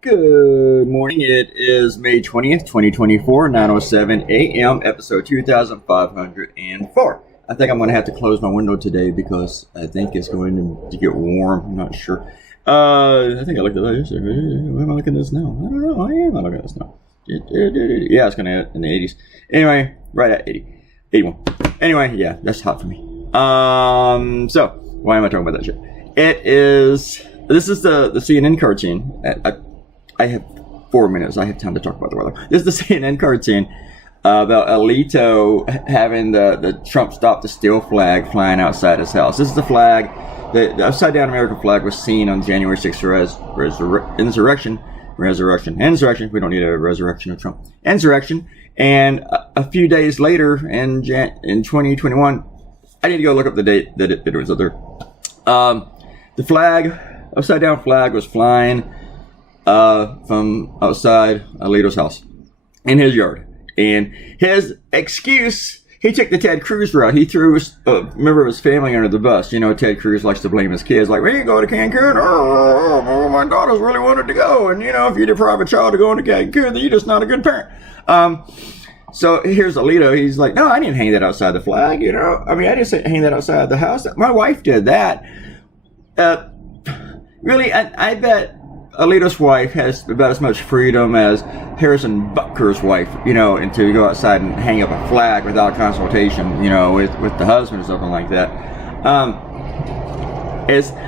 Good morning. It is May 20th, 2024, 9:07 a.m., episode 2504. I think I'm going to have to close my window today because I think it's going to get warm. I'm not sure. I think I looked at that yesterday. Why am I looking at this now? I don't know. I am looking at this now. Yeah, it's going to hit in the 80s. Anyway, right at 80. 81. Anyway, yeah, that's hot for me. So, why am I talking about that shit? This is the CNN cartoon. I have 4 minutes. I have time to talk about the weather. This is the CNN cartoon about Alito having the Trump Stop the Steal flag flying outside his house. This is the flag, the upside down American flag was seen on January 6th insurrection. We don't need a resurrection of Trump. Insurrection. And a few days later in 2021, I need to go look up the date that it was up there. The flag, upside down flag, was flying from outside Alito's house in his yard. And his excuse, he took the Ted Cruz route. He threw a member of his family under the bus. You know, Ted Cruz likes to blame his kids. Like, we ain't go to Cancun. Oh, my daughters really wanted to go. And, you know, if you deprive a child of going to Cancun, then you're just not a good parent. So here's Alito. He's like, no, I didn't hang that outside the flag. You know, I mean, I didn't hang that outside the house. My wife did that. Really, I bet Alito's wife has about as much freedom as Harrison Butker's wife, you know, and to go outside and hang up a flag without consultation, you know, with the husband or something like that.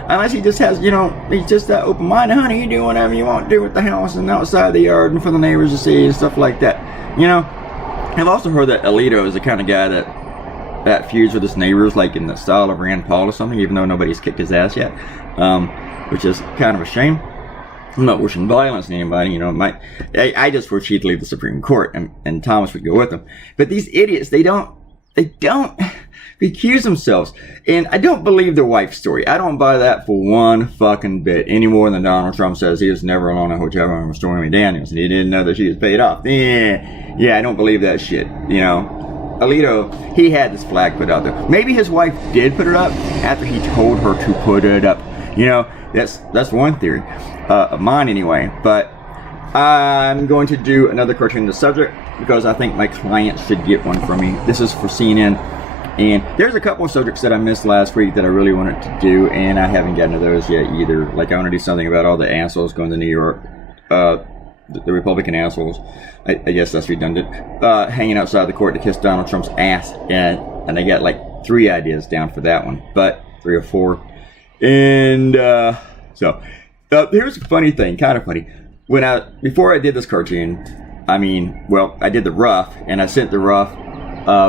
Unless he just has, you know, he's just that open-minded, honey, you do whatever you want to do with the house and outside the yard and for the neighbors to see and stuff like that. You know, I've also heard that Alito is the kind of guy that feuds with his neighbors, like in the style of Rand Paul or something, even though nobody's kicked his ass yet, which is kind of a shame. I'm not wishing violence on anybody, you know. I just wish he'd leave the Supreme Court and Thomas would go with him. But these idiots, they don't recuse themselves. And I don't believe their wife's story. I don't buy that for one fucking bit, any more than Donald Trump says he was never alone in a hotel room with Stormy Daniels and he didn't know that she was paid off. Yeah, I don't believe that shit, you know. Alito, he had this flag put out there. Maybe his wife did put it up after he told her to put it up. You know, that's one theory of mine anyway. But I'm going to do another cartoon on the subject because I think my clients should get one from me. This is for CNN. And there's a couple of subjects that I missed last week that I really wanted to do, and I haven't gotten to those yet either. Like, I want to do something about all the assholes going to New York. The Republican assholes. I guess that's redundant. Hanging outside the court to kiss Donald Trump's ass. And I got like 3 ideas down for that one. But 3 or 4. And so here's a funny thing, kind of funny. Before I did this cartoon, I did the rough, and I sent the rough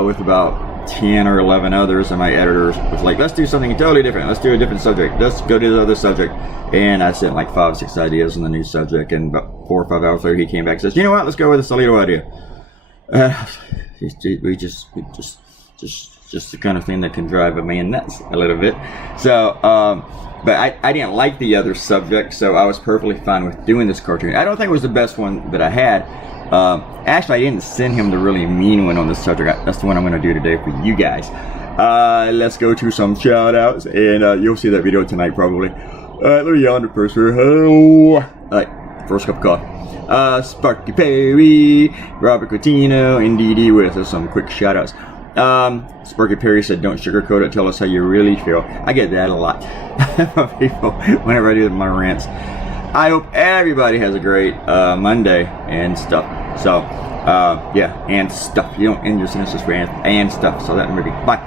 with about 10 or 11 others, and my editors was like, let's do something totally different. Let's do a different subject. Let's go to the other subject. And I sent like 5 or 6 ideas on the new subject, and about 4 or 5 hours later, he came back and says, you know what? Let's go with this Alito idea. Just the kind of thing that can drive a man nuts a little bit. So, but I didn't like the other subject, so I was perfectly fine with doing this cartoon. I don't think it was the best one that I had. Actually, I didn't send him the really mean one on this subject. That's the one I'm going to do today for you guys. Let's go to some shout outs, and you'll see that video tonight probably. Let me yawn it first. Hello. Alright, first cup of coffee. Sparky Perry, Robert Coutinho, and DD with some quick shout outs. Sparky Perry said, don't sugarcoat it, tell us how you really feel. I get that a lot from people whenever I do my rants. I hope everybody has a great Monday and stuff. So, yeah, and stuff. You don't end your sentences for and stuff. So that maybe. Bye.